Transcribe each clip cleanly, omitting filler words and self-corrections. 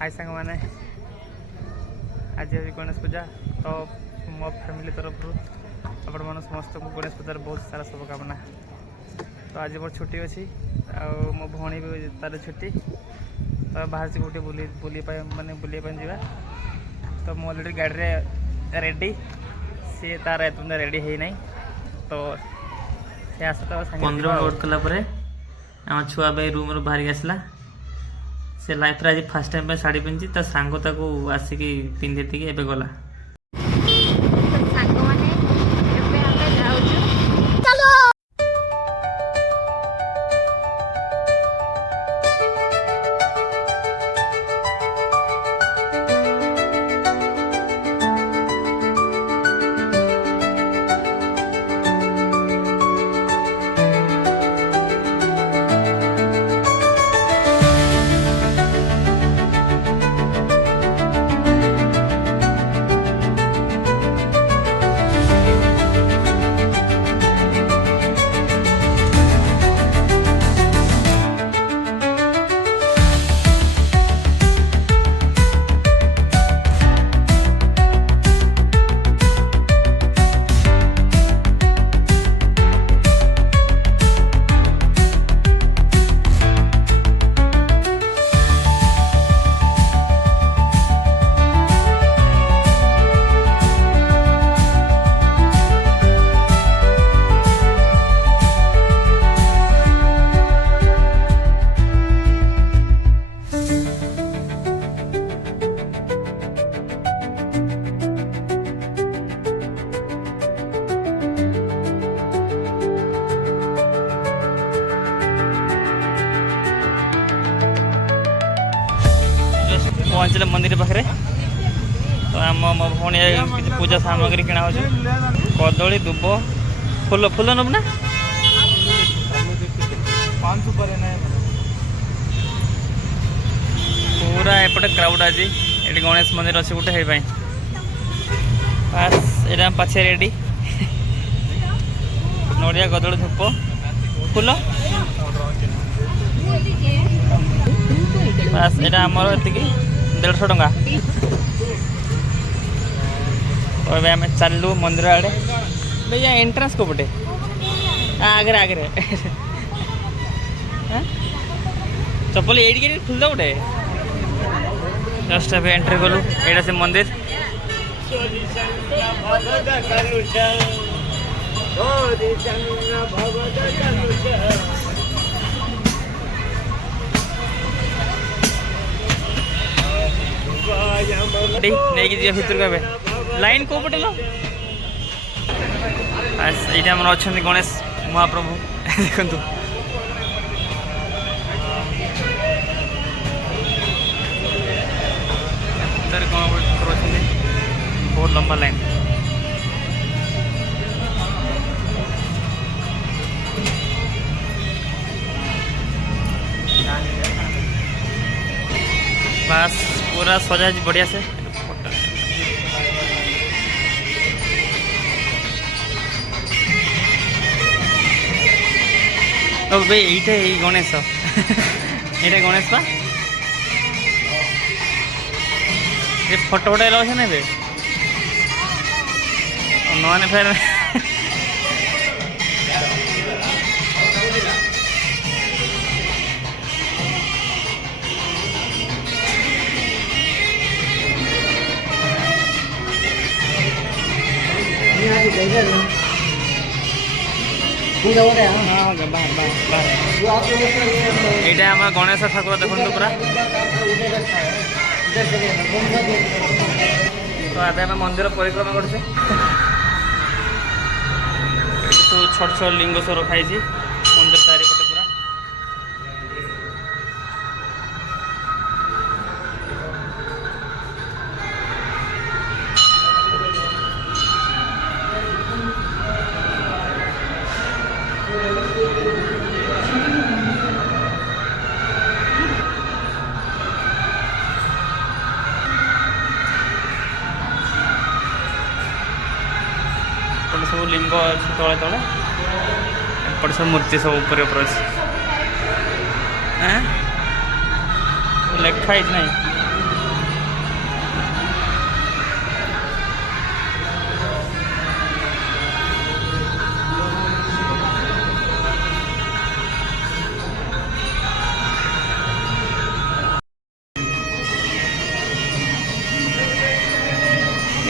हाय सांग मैंने आज गणेश पूजा तो मो फैमिली तरफ आपण मन समस्त को गणेश पूजार बहुत सारा शुभकामना। तो आज मोर छुट्टी अच्छी मो भौणी भी तार छुट्टी तो बाहर से गोटे बुली माने बुलिया जा तो मो अलरेडी गाड़ी रेडी सी तार एतम रेडी है नहीं तो से आस तो 15 मिनट कला आम छुआ भाई रूम रू बाहर आसला से लाइफ रे आज फर्स्ट टाइम पे साड़ी पिंची तो सांग ताको आसिकी पिंधेती एबे गला पहुँचले मंदिर पाखे तो आम मो भौणी पूजा सामग्री किणा हो कदली दुब फूल फूल नब ना पूरा एपटे क्राउड आज ये गणेश मंदिर अच्छे गोटे है बस ये पछे रेडी नड़िया कदली धूप फूल बस ये आमर ये 150 टंका तो आम चलू मंदिर आड़े भैया एंट्रेंस को पटे आगे आगे चप्पल ये खुल दो गोटे जस्ट अभी एंट्री कलु एटा से मंदिर नहीं जी भितर का लाइन को पटे लो ये आम अच्छा गणेश महाप्रभु देखु कौन बहुत लंबा लाइन बस पूरा सजा बढ़िया से तो भाई ये गणेश ये गणेश पा ये फोटो उठाई लो ना नौने फिर ये आम गणेश ठाकुर देखो पूरा तो अब आम मंदिर परिक्रमा कर छोट छोट लिंग सब रखाई मंदिर चारिपटे पूरा सब लिंग तले तले एपटे सब मूर्ति सब ऊपर ऊपर अच्छे लिखाई ना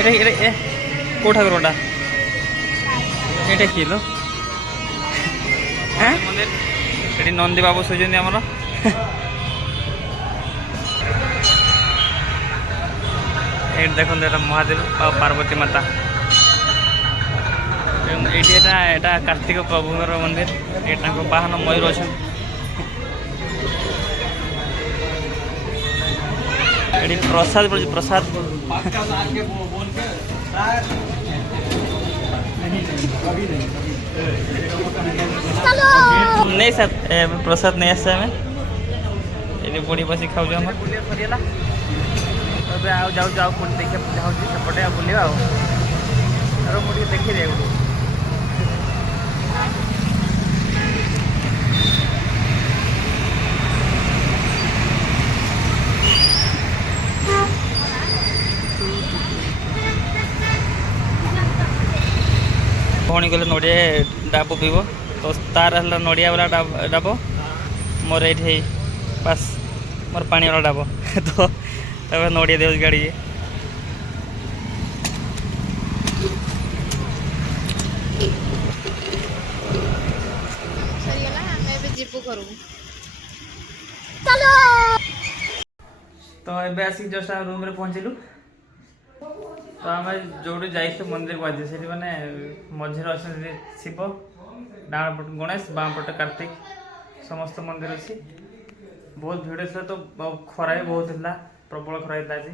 को ठाकुरटा ये किलो ये नंदी बाबू शोचन आमर ये देखो महादेव और पार्वती माता ये कार्तिक प्रभुर मंदिर ये बाहन मयूर अच्छा ये प्रसाद पड़े प्रसाद नहीं सर प्रसाद नहीं आसे हमें ये बड़ी बस खाऊ सरीगला अब जाऊ जाऊ देखिए जाऊँ सेपटे बुलवा मुझे देखी दे भौणी गले नड़िया डाब पीब तो तार है नड़िया वाला डाब मोर ये पास मोर पानी वाला डाब तो तब नड़िया दे गाड़ी तो ये आसिक जस्ट रूम रे पहुँचलु तो आम जो जाइए मंदिर को आज से मैंने मझे अच्छा शिव डाण पट गणेश बाम पटे कार्तिक समस्त मंदिर अच्छी बहुत भिड़ था तो खरा भी बहुत था प्रबल खरा था आज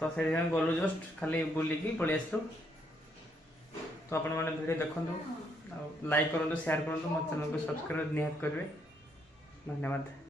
तो से गलु जस्ट खाली बुलिकी पलि आसलु तो आपण मैंने भिडियो देखु लाइक करूँ शेयर करूँ मो चैनल को सब्सक्राइब निहात करेंगे धन्यवाद।